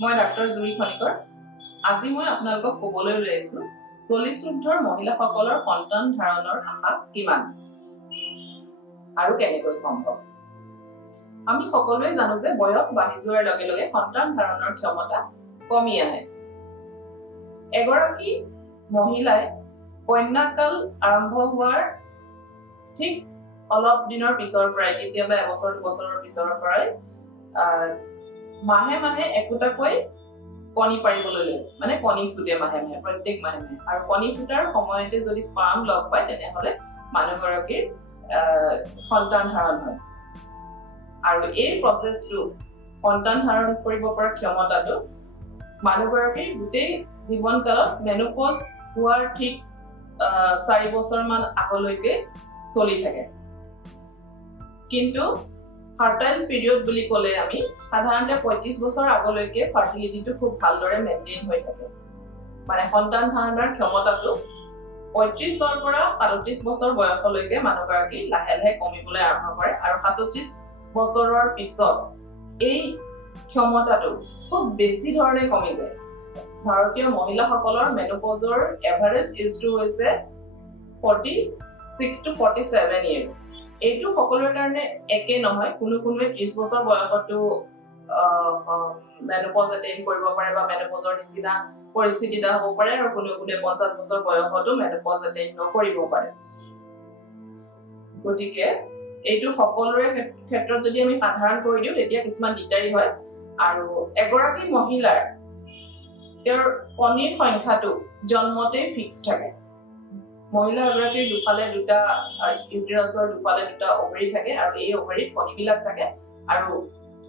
মই ডাক্তৰ জুৰি খনিকৰ আজি মই আপোনালোকক ক'বলৈ ওলাইছো 40 ঊৰ্ধ্বৰ মহিলাসকলৰ সন্তান ধাৰণৰ আশা কিমান আৰু কেনেকৈ সম্ভৱ। আমি সকলোৱে জানো যে বয়স বাঢ়ি যোৱাৰ লগে লগে সন্তান ধাৰণৰ ক্ষমতা কমি আহে। এগৰাকী মহিলাই কন্যাকাল আৰম্ভ হোৱাৰ ঠিক অলপ দিনৰ পিছৰ পৰাই কেতিয়াবা এবছৰ দুবছৰৰ পিছৰ পৰাই মাহে মাহে একোটাকৈ কণী পাৰিবলৈ লয়, মানে কণী ফুটে মাহে মাহে প্ৰত্যেক মাহে মাহে, আৰু কণী ফুটাৰ সময়তে যদি স্পাৰ্ম লগ পায় তেনেহলে মানুহগৰাকীৰ সন্তান ধাৰণ হয়। আৰু এই প্ৰচেছটো সন্তান ধাৰণ কৰিব পৰা ক্ষমতাটো মানুহগৰাকীৰ গোটেই জীৱনকালত মেনোপজ হোৱাৰ ঠিক 4 বছৰমান আগলৈকে চলি থাকে। কিন্তু ফাৰ্টাইল পিৰিয়ড বুলি ক'লে আমি সাধাৰণতে 35 বছৰ আগলৈকে ফাৰ্টিলিটিটো খুব ভালদৰে মেইনটেইন হৈ থাকে। মানে সন্তান ধাৰণৰ ক্ষমতাটো 35ৰ পৰা 37 বছৰ বয়সলৈকে মানুহগৰাকী লাহে লাহে কমিবলৈ আৰম্ভ কৰে, আৰু 37 বছৰৰ পিছত এই ক্ষমতাটো খুব বেছি ধৰণে কমি যায়। ভাৰতীয় মহিলাসকলৰ মেনোপজৰ এভাৰেজ এজটো হৈছে 46 to 47 years। এইটো সকলোৰে কাৰণে একে নহয়, কোনোৱে 30 বছৰ বয়সতো মেনোপজ এটেইন কৰিব পাৰে বা মেনোপজৰ নিচিনা পৰিস্থিতি এটা হ'ব পাৰে, আৰু কোনোৱে 50 বছৰ বয়সতো মেনোপজ এটেইন নকৰিব পাৰে। গতিকে এইটো সকলোৰে ক্ষেত্ৰত যদি আমি সাধাৰণ কৰি দিওঁ তেতিয়া কিছুমান দিগদাৰী হয়। আৰু এগৰাকী মহিলাৰ তেওঁৰ কণীৰ সংখ্যাটো জন্মতেই ফিক্স থাকে। মহিলা এগৰাকীৰ দুফালে দুটা ইউটেৰাছৰ দুফালে দুটা অভাৰী থাকে, আৰু এই অভাৰীত কণীবিলাক থাকে, আৰু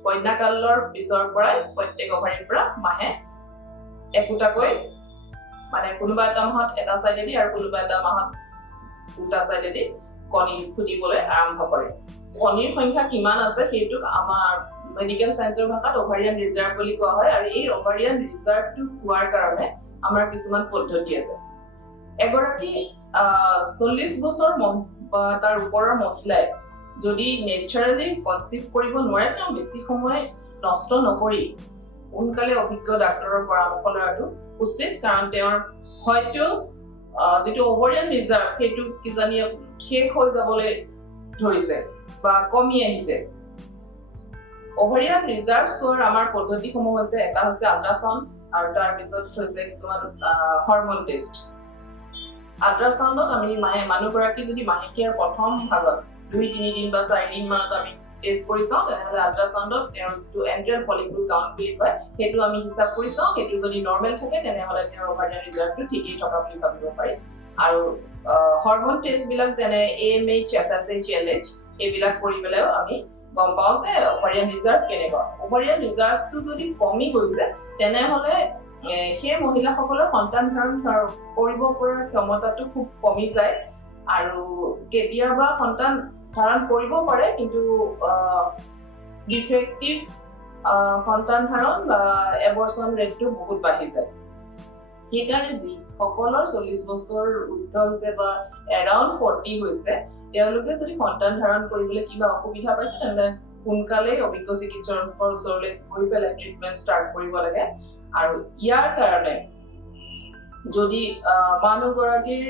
কন্যাকালৰ পিছৰ পৰাই প্ৰত্যেক অভাৰীৰ পৰা মাহে একোটাকৈ, মানে কোনোবা এটা মাহত এটা চাইডেদি আৰু কোনোবা এটা মাহত দুটা চাইডেদি কণী ফুটিবলৈ আৰম্ভ কৰে। কণীৰ সংখ্যা কিমান আছে সেইটোক আমাৰ মেডিকেল সায়েন্সৰ ভাষাত অভাৰিয়ান ৰিজাৰ্ভ বুলি কোৱা হয়, আৰু এই অভাৰিয়ান ৰিজাৰ্ভটো চোৱাৰ কাৰণে আমাৰ কিছুমান পদ্ধতি আছে। এগৰাকী 40 বছৰ বা তাৰ ওপৰৰ মহিলাই যদি নেচাৰেলি কনচিভ কৰিব নোৱাৰে, তেওঁ বেছি সময় নষ্ট নকৰি সোনকালে অভিজ্ঞ ডাক্তৰৰ পৰামৰ্শ লোৱাটো উচিত, কাৰণ তেওঁৰ হয়তো যিটো অভাৰিয়ান ৰিজাৰ্ভ সেইটো কিজানি শেষ হৈ যাবলৈ ধৰিছে বা কমি আহিছে। অভাৰিয়ান ৰিজাৰ্ভ চোৱাৰ আমাৰ পদ্ধতিসমূহ হৈছে, এটা হৈছে আল্ট্ৰাচাউণ্ড, আৰু তাৰ পিছত হৈছে কিছুমান হৰমন টেষ্ট। আল্ট্ৰাচাউণ্ডত আমি মানুহগৰাকী যদি মাহেকীয়াৰ প্ৰথম ভাগত 2-3 দিন বা 4 দিন মানত আমি টেষ্ট কৰি চাওঁ, তেনেহ'লে আল্ট্ৰাচাউণ্ডত তেওঁৰ যিটো এন্ট্ৰেল ফলিকুল কাউণ্ট বুলি কয় সেইটো আমি হিচাপ কৰি চাওঁ। সেইটো যদি নৰ্মেল থাকে তেনেহ'লে তেওঁৰ অভাৰিয়ান ৰিজাৰ্ভটো ঠিকেই থকা বুলি ভাবিব পাৰি। আৰু হৰমন টেষ্টবিলাক যেনে AMH, FSH, LH এইবিলাক কৰি পেলাইও আমি গম পাওঁ যে অভাৰিয়ান ৰিজাৰ্ভ কেনেকুৱা। অভাৰিয়ান ৰিজাৰ্ভটো যদি কমি গৈছে তেনেহ'লে সেই মহিলাসকলৰ সন্তান ধাৰণ কৰিব পৰা ক্ষমতাটো খুব কমি যায়, আৰু কেতিয়াবা সন্তান ধাৰণ কৰিব পাৰে কিন্তু ডিফেক্টিভ সন্তান ধাৰণ বা এবৰ্চন ৰেটটো বহুত বাঢ়ি যায়। সেইকাৰণে যিসকলৰ 40 বছৰ উৰ্ধ হৈছে বা এৰাউণ্ড 40 হৈছে, তেওঁলোকে যদি সন্তান ধাৰণ কৰিবলৈ কিবা অসুবিধা পাইছে তেনেহ'লে সোনকালেই অভিজ্ঞ চিকিৎসকৰ ওচৰলৈ গৈ পেলাই ট্ৰিটমেণ্ট ষ্টাৰ্ট কৰিব লাগে। আৰু ইয়াৰ কাৰণে যদি মানুহগৰাকীৰ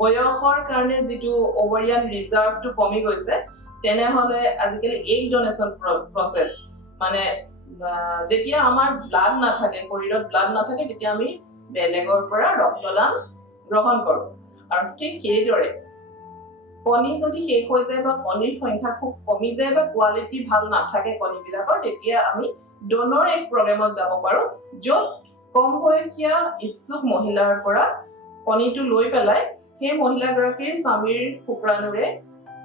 বয়সৰ কাৰণে যিটো অভাৰিয়ান ৰিজাৰ্ভটো কমি গৈছে, তেনেহ'লে আজিকালি এগ ডনেশ্যন প্ৰচেছ, মানে যেতিয়া আমাৰ ব্লাড নাথাকে, শৰীৰত ব্লাড নাথাকে, তেতিয়া আমি বেলেগৰ পৰা ৰক্তদান গ্ৰহণ কৰোঁ। আৰু ঠিক সেইদৰে কণী যদি শেষ হৈ যায় বা কণীৰ সংখ্যা খুব কমি যায় বা কোৱালিটি ভাল নাথাকে কণীবিলাকৰ, তেতিয়া আমি ডোনৰ এগ প্ৰগ্ৰেমত যাব পাৰোঁ, য'ত কম বয়সীয়া ইচ্ছুক মহিলাৰ পৰা কণীটো লৈ পেলাই সেই মহিলাগৰাকীৰ স্বামীৰ শুক্ৰাণুৰে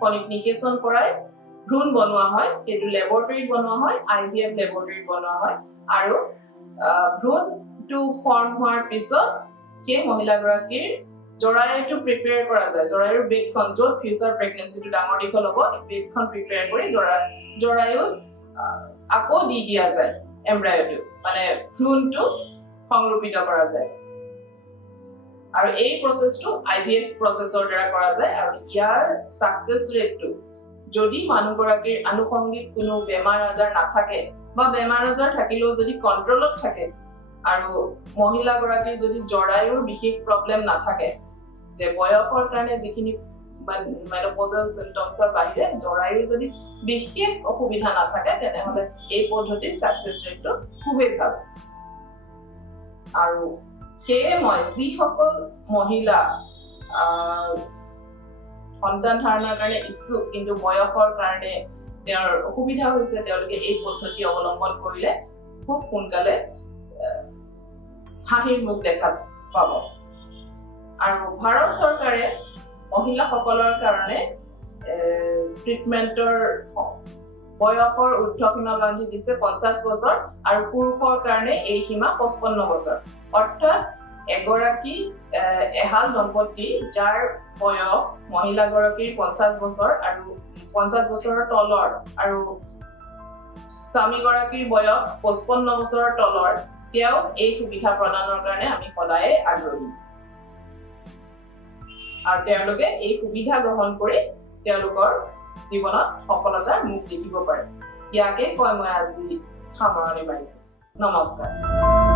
কণীক নিষেচন কৰাই ভ্ৰূণ বনোৱা হয়। সেইটো লেবৰেটৰীত বনোৱা হয়, IVF লেবৰেটৰীত বনোৱা হয়, আৰু ভ্ৰূণটো ফৰ্ম হোৱাৰ পিছত সেই মহিলাগৰাকীৰ জৰায়ুটো প্ৰিপেয়াৰ কৰা যায়। জৰায়ুৰ বেগখন য'ত ফিউচাৰ প্ৰেগনেঞ্চিটো ডাঙৰ দীঘল হ'ব, বেগখন প্ৰিপেয়াৰ কৰি জৰায়ুত আকৌ দি দিয়া যায় এম্ব্ৰায়টো, মানে ভ্ৰূণটো সংৰূপিত কৰা যায়। আৰু এই প্ৰচেছটো IVF প্ৰচেছৰ দ্বাৰা কৰা যায়, আৰু ইয়াৰ ছাকচেছ ৰেটটো যদি মানুহগৰাকীৰ আনুষংগিক কোনো বেমাৰ আজাৰ নাথাকে বা বেমাৰ আজাৰ থাকিলেও যদি কন্ট্ৰলত থাকে আৰু মহিলাগৰাকীৰ যদি জৰায়ুৰ বিশেষ প্ৰব্লেম নাথাকে যে বয়সৰ কাৰণে যিখিনি মেনোপজাল সিম্পটমছৰ বাহিৰে জৰায়ুৰ যদি বিশেষ অসুবিধা নাথাকে তেনেহলে এই পদ্ধতিত সাকসেস ৰেটটো খুবেই ভাল আৰু সেয়ে মই যিসকল মহিলা সন্তান ধাৰণৰ কাৰণে ইচ্ছুক কিন্তু বয়সৰ কাৰণে তেওঁৰ অসুবিধা হৈছে তেওঁলোকে এই পদ্ধতি অৱলম্বন কৰিলে খুব সোনকালে হাঁহিৰ মুখ দেখা পাব আৰু ভাৰত চৰকাৰে মহিলাসকলৰ কাৰণে ট্ৰিটমেন্টৰ বয়সৰ ঊৰ্ধ্বসীমা বান্ধি দিছে 50 বছৰ আৰু পুৰুষৰ কাৰণে এই সীমা 55 বছৰ অৰ্থাৎ এগৰাকী এহাল দম্পতি যাৰ বয়স মহিলাগৰাকীৰ 50 বছৰ আৰু 50 বছৰৰ তলৰ আৰু স্বামীগৰাকীৰ বয়স 55 বছৰৰ তলৰ তেওঁ এই সুবিধা প্ৰদানৰ কাৰণে আমি সদায় আগ্ৰহী আৰু তেওঁলোকে এই সুবিধা গ্ৰহণ কৰি তেওঁলোকৰ জীৱনত সফলতাৰ মুখ দেখিব পাৰে ইয়াকে কয় মই আজি সামৰণি মাৰিছো নমস্কাৰ